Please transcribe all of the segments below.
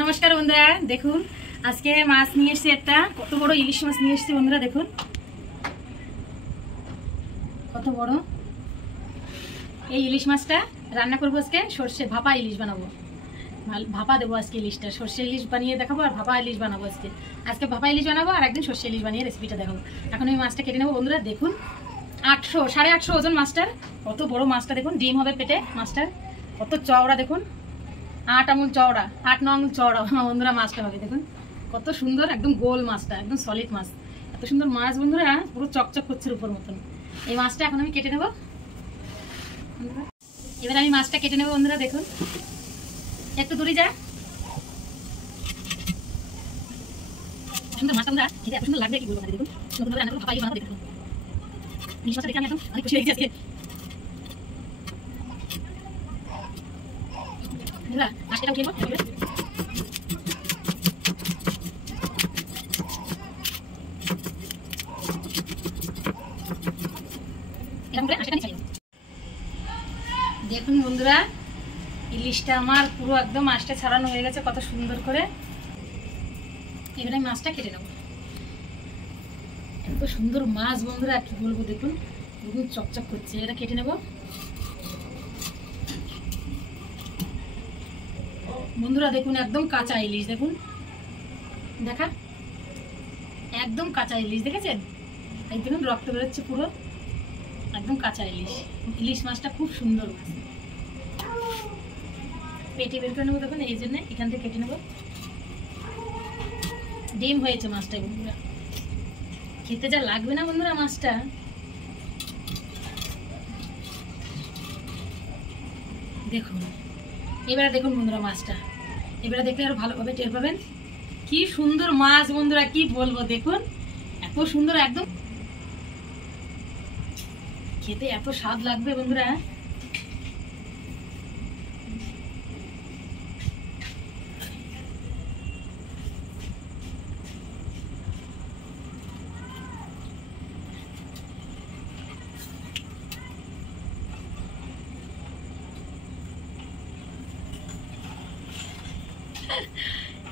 নমস্কার বন্ধুরা, দেখুন আজকে মাছ নিয়ে এসেছি। একটা কত বড় ইলিশ মাছ নিয়ে এসেছি বন্ধুরা, দেখুন কত বড় এই ইলিশ মাছটা। রান্না করবো আজকে, সর্ষে ভাপা ইলিশ বানাবো। ভাপা দেবো আজকে ইলিশটা, সর্ষে ইলিশ বানিয়ে দেখাবো আর ভাপা ইলিশ বানাবো। আজকে ভাপা ইলিশ বানাবো আর একদিন সর্ষে ইলিশ বানিয়ে রেসিপিটা দেখাবো। এখন আমি মাছটা কেটে নেবো বন্ধুরা। দেখুন 800-850 ওজন মাছটার। কত বড় মাছটা দেখুন, ডিম হবে পেটে মাছটার। কত চওড়া দেখুন, 8 আঙুল চওড়া, 8-9 আঙুল চওড়া বন্ধুরা মাছটা হবে। দেখুন কত সুন্দর, একদম গোল মাছটা, একদম সলিড মাছ। এত সুন্দর মাছ বন্ধুরা, পুরো চকচক করছে উপর মতন। এই মাছটা এখন আমি কেটে নেবো। এবার আমি মাছটা কেটে নেবো বন্ধুরা। দেখুন একটু দূরে যা, সুন্দর মাছটা বন্ধুরা, খেতে এত সুন্দর লাগবে কি বলবো। দেখুন নতুন রান্না করবো, ভাপাই বানাবো। দেখুন ইলিশ মাছটা দেখে আমি একদম অনেক খুশি হয়ে গেছি আজকে। মাছটা উঠিয়ে নেবো। দেখুন বন্ধুরা, ইলিশটা আমার পুরো একদম মাছটা ছাড়ানো হয়ে গেছে কত সুন্দর করে। এবারে আমি মাছটা কেটে নেব। এত সুন্দর মাছ বন্ধুরা, কি বলবো। দেখুন দেখুন চকচক করছে। এটা কেটে নেব বন্ধুরা। দেখুন একদম কাঁচা ইলিশ, দেখুন দেখা, একদম কাঁচা ইলিশ, দেখেছেন? এই দেখুন রক্ত বেরোচ্ছে পুরো, একদম কাঁচা ইলিশ। ইলিশ মাছটা খুব সুন্দর মাছ। পেটে বের করে নেবো, দেখুন এই জন্য এখান থেকে কেটে নেবো। ডিম হয়েছে মাছটা বন্ধুরা, খেতে যা লাগবে না বন্ধুরা মাছটা। দেখুন এবারে দেখুন বন্ধুরা মাছটা, এবারে দেখলে আরো ভালোভাবে টের পাবেন। কি সুন্দর মাছ বন্ধুরা, কি বলবো। দেখুন এত সুন্দর, একদম খেতে এত স্বাদ লাগবে বন্ধুরা।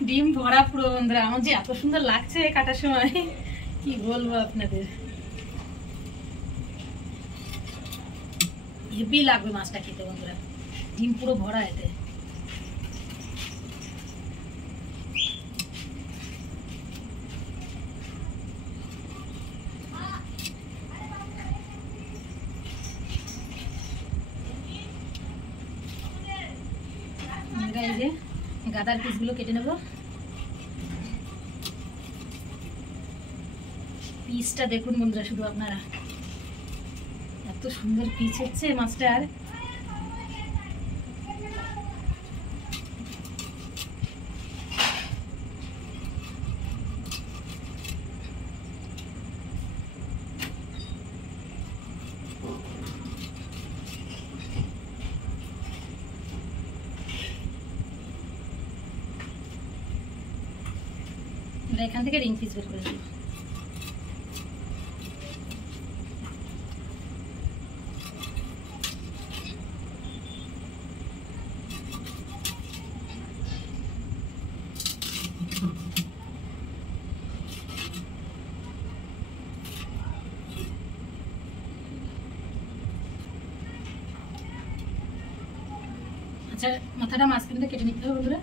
ডিম ভরা পুরো বন্ধুরা। আমার যে এত সুন্দর লাগছে কাটার সময়, কি বলবো আপনাদের। হেভি লাগবে মাছটা খেতে বন্ধুরা, ডিম পুরো ভরা। এতে এই যে গাদার পিসগুলো কেটে নেব। পিসটা দেখুন বন্ধুরা, শুধু আপনারা এত সুন্দর পিস হচ্ছে মাছটার। এখান থেকে রিং পিস বের করে দেব। আচ্ছা মাথাটা মাঝখান থেকে কেটে নিতে হবে বন্ধুরা।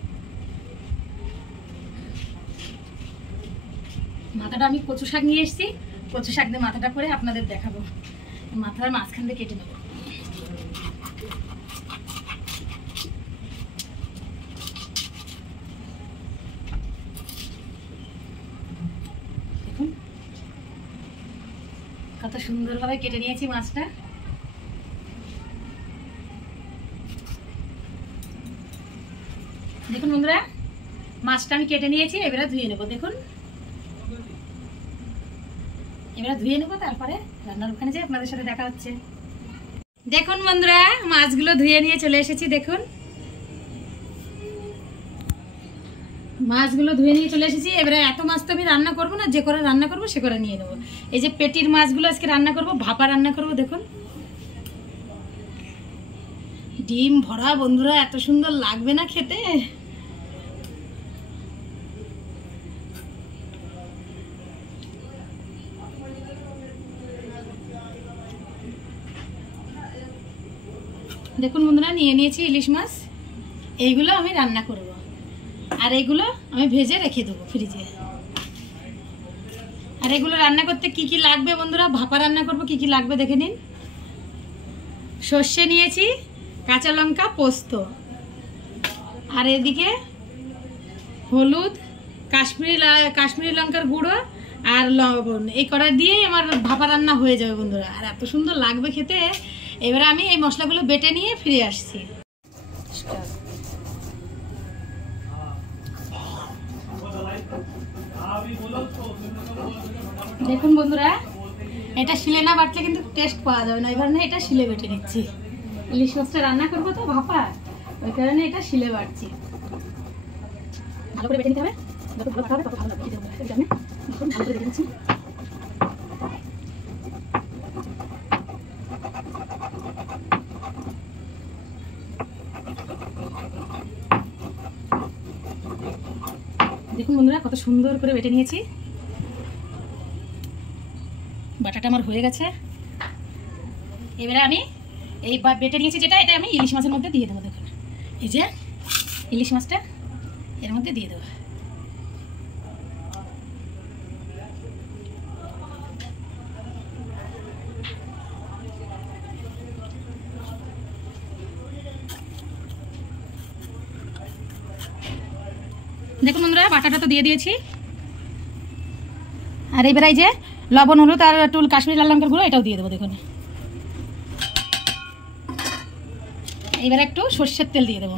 মাথাটা আমি কচু শাক নিয়ে এসেছি, কচু শাক দিয়ে মাথাটা করে আপনাদের দেখাবো। মাথার মাঝখান দিয়ে কেটে নেব। দেখুন কত সুন্দরভাবে কেটে নিয়েছি মাছটা। দেখুন বন্ধুরা, মাছটা আমি কেটে নিয়েছি, এবারে ধুয়ে নেবো। দেখুন এবারে ধুয়ে নেবো, তারপরে রান্নার ওখানে যে আপনাদের সাথে দেখা হচ্ছে। দেখুন বন্ধুরা, মাছগুলো ধুয়ে নিয়ে চলে এসেছি। দেখুন মাছগুলো ধুয়ে নিয়ে চলে এসেছি। এবারে এত মাছ তো আমি রান্না করবো না, যে করে রান্না করবো সে করে নিয়ে নেবো। এই যে পেটির মাছগুলো আজকে রান্না করবো, ভাপা রান্না করবো। দেখুন ডিম ভরা বন্ধুরা, এত সুন্দর লাগবে না খেতে। দেখুন বন্ধুরা, নিয়ে নিয়েছি ইলিশ মাছ। এইগুলো আমি রান্না করব, আর এইগুলো আমি ভেজে রেখে দেবো ফ্রিজে। আর এগুলো রান্না করতে কি কি লাগবে বন্ধুরা, ভাপা রান্না করব, কি কি লাগবে দেখে নিন। সর্ষে নিয়েছি, কাঁচা লঙ্কা, পোস্ত, আর এদিকে হলুদ, কাশ্মীরি লঙ্কার গুঁড়ো আর লবণ। এই কড়াই দিয়েই আমার ভাপা রান্না হয়ে যাবে বন্ধুরা, আর এত সুন্দর লাগবে খেতে। এবারে আমি এই মশলাগুলো বেটে নিয়ে ফিরে আসছি। দেখুন বন্ধুরা, এটা শিলে না বাটলে কিন্তু টেস্ট পাওয়া যাবে না, এবার না এটা শিলে বেটে নিচ্ছি। ইলিশ মাছটা রান্না করবো তো ভাপা, ওই কারণে এটা শিলে বাটছি। ভালো করে বেটে নিতে হবে, যত ভালো হবে তত ভালো লাগবে খেতে। এই কারণে দেখুন ভালো করে বেটে নিচ্ছি। দেখুন বন্ধুরা, কত সুন্দর করে বেটে নিয়েছি। বাটাটা আমার হয়ে গেছে। এবারে আমি এই বেটে নিয়েছি যেটা, এটা আমি ইলিশ মাছের মধ্যে দিয়ে দেবো। দেখুন এই যে ইলিশ মাছটা এর মধ্যে দিয়ে দেবো। দেখুন বন্ধুরা, বাটাটা তো দিয়ে দিয়েছি। আর এবারে এই যে লবণ, হলুদ আর একটু কাশ্মীরি লাল লঙ্কার গুঁড়ো, এটাও দিয়ে দেবো। দেখুন এবারে একটু সর্ষের তেল দিয়ে দেবো।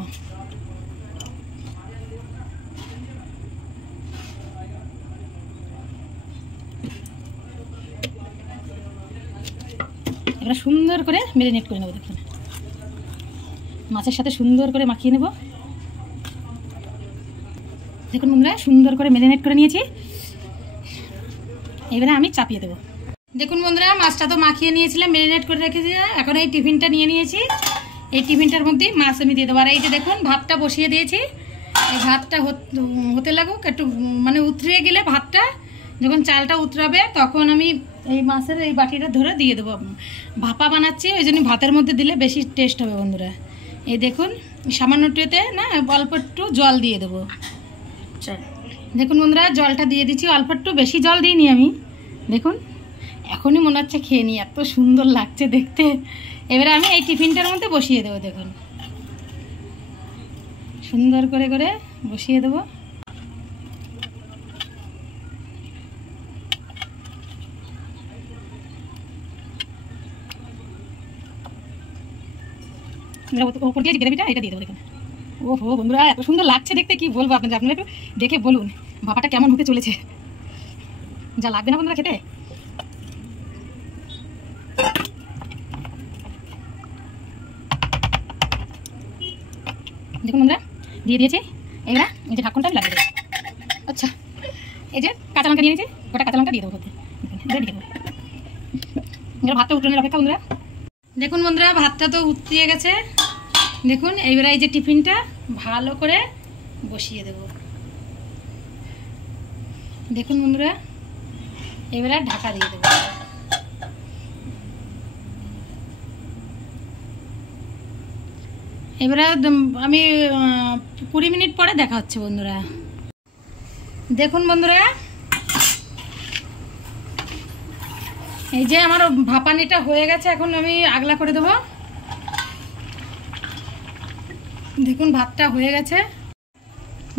এবার সুন্দর করে ম্যারিনেট করে নেবো। দেখুন মাছের সাথে সুন্দর করে মাখিয়ে নেব। দেখুন বন্ধুরা, সুন্দর করে ম্যারিনেট করে নিয়েছি। এবারে আমি চাপিয়ে দেবো। দেখুন বন্ধুরা, মাছটা তো মাখিয়ে নিয়েছিলাম, ম্যারিনেট করে রেখেছি। এখন এই টিফিনটা নিয়ে নিয়েছি, এই টিফিনটার মধ্যে মাছ আমি দিয়ে দেবো। আর এই যে দেখুন ভাতটা বসিয়ে দিয়েছি, এই ভাতটা হতে লাগুক একটু, মানে উতরিয়ে গেলে ভাতটা, যখন চালটা উতরাবে তখন আমি এই মাছের এই বাটিটা ধরে দিয়ে দেবো। ভাপা বানাচ্ছি, ওই জন্য ভাতের মধ্যে দিলে বেশি টেস্ট হবে বন্ধুরা। এই দেখুন সামান্যটিতে না অল্প একটু জল দিয়ে দেবো। দেখুন বন্ধুরা, জলটা দিয়ে দিচ্ছি অল্প একটু, বেশি জল দিইনি আমি। দেখুন এখনই মনে হচ্ছে খেয়ে নিই, এত সুন্দর লাগছে দেখতে। এবারে আমি এই টিফিনটার মধ্যে বসিয়ে দেবো। দেখুন সুন্দর করে করে বসিয়ে দেবো। ওপর দিয়ে গ্রেভিটা এটা দিয়ে দেবো। দেখুন ওহো বন্ধুরা, এত সুন্দর লাগছে দেখতে, কি বলবো আপনাদের, আপনারা একটু দেখে বলুন ভাপাটা কেমন হতে চলেছে। যা লাগবে না বন্ধুরা খেতে। দেখুন বন্ধুরা, দিয়ে দিয়েছি। এবার এই যে ঢাকনটা আমি লাগিয়ে দেবো। আচ্ছা, এই যে কাঁচা লঙ্কা নিয়ে নিয়েছি, গোটা কাঁচা লঙ্কা দিয়ে দেবো। দিয়ে দেবো। এবার ভাতটা উঠোনের অপেক্ষা বন্ধুরা। দেখুন বন্ধুরা, ভাতটা তো উতরিয়ে গেছে। দেখুন এইবারে এই যে টিফিনটা ভালো করে বসিয়ে দেব। দেখুন বন্ধুরা, এবারে ঢাকা দিয়ে দেবো। এবারে আমি 20 মিনিট পরে দেখা হচ্ছে বন্ধুরা। দেখুন বন্ধুরা, এই যে আমার ভাপানিটা হয়ে গেছে, এখন আমি আগলা করে দেবো। দেখুন ভাতটা হয়ে গেছে।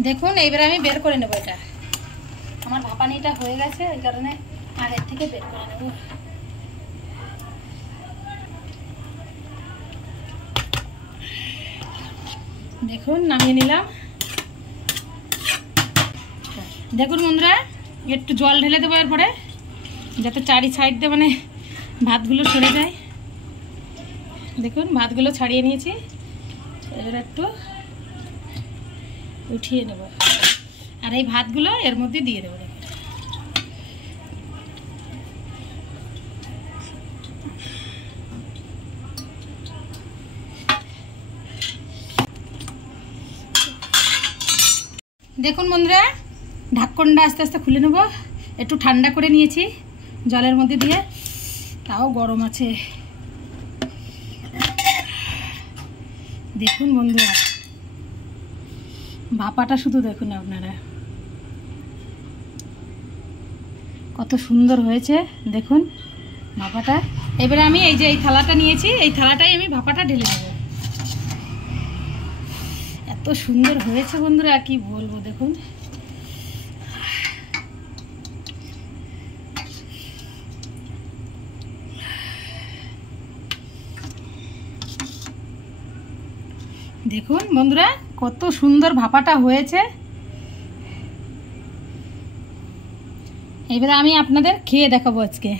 দেখুন এইবারে আমি বের করে নেব। এটা আমার ভাপানিটা হয়ে গেছে, এই কারণে আগের থেকে বের করে নেব। দেখুন নামিয়ে নিলাম। দেখুন বন্ধুরা, একটু জল ঢেলে দেবো এরপরে, যাতে চারি সাইড দিয়ে মানে ভাতগুলো সরে যায়। দেখুন ভাতগুলো ছাড়িয়ে নিয়েছি, এবার একটু উঠিয়ে নেব। আর এই ভাতগুলো এর মধ্যে দিয়ে দেবো। দেখুন বন্ধুরা, ঢাকনটা আস্তে আস্তে খুলে নেব। একটু ঠান্ডা করে নিয়েছি জলের মধ্যে দিয়ে, তাও গরম আছে। দেখুন বন্ধুরা, ভাপাটা শুধু দেখুন আপনারা, কত সুন্দর হয়েছে দেখুন ভাপাটা। এবারে আমি এই যে এই থালাটা নিয়েছি, এই থালাটাই আমি ভাপাটা ঢেলে দেবো। এত সুন্দর হয়েছে বন্ধুরা, কি বলবো দেখুন। দেখুন বন্ধুরা কত সুন্দর ভাপাটা হয়েছে। এবারে আমি আপনাদের খেয়ে দেখাবো আজকে।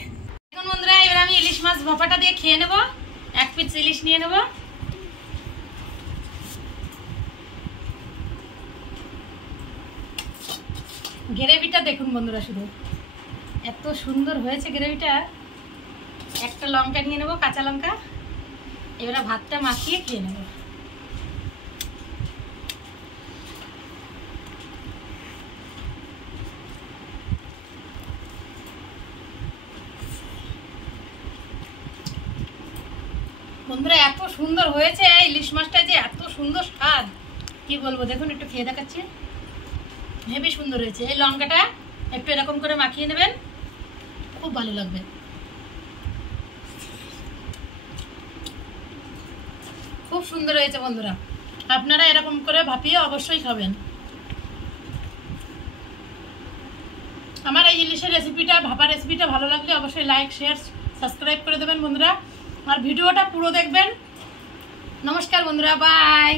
দেখুন বন্ধুরা, এবারে আমি ইলিশ মাছ ভাপাটা দিয়ে খেয়ে নেব। 1 পিস ইলিশ নিয়ে নেব। গ্রেভিটা দেখুন বন্ধুরা, শুধু এত সুন্দর হয়েছে গ্রেভিটা। একটা লঙ্কা নিয়ে নেব, কাঁচা লঙ্কা। এবারে ভাতটা মাখিয়ে খেয়ে নেব। বন্ধুরা এত সুন্দর হয়েছে ইলিশ মাছটা, যে এত সুন্দর স্বাদ কি বলবো। দেখুন একটু খেয়ে দেখাচ্ছি, হেবি সুন্দর হয়েছে। এই লঙ্কাটা একটু এরকম করে মাখিয়ে নেবেন, খুব ভালো লাগবে। খুব সুন্দর হয়েছে বন্ধুরা, আপনারা এরকম করে ভাপিয়ে অবশ্যই খাবেন। আমার এই ইলিশের রেসিপিটা, ভাপা রেসিপিটা ভালো লাগলে অবশ্যই লাইক, শেয়ার, সাবস্ক্রাইব করে দেবেন বন্ধুরা। আর ভিডিওটা পুরো দেখবেন। নমস্কার বন্ধুরা, বাই।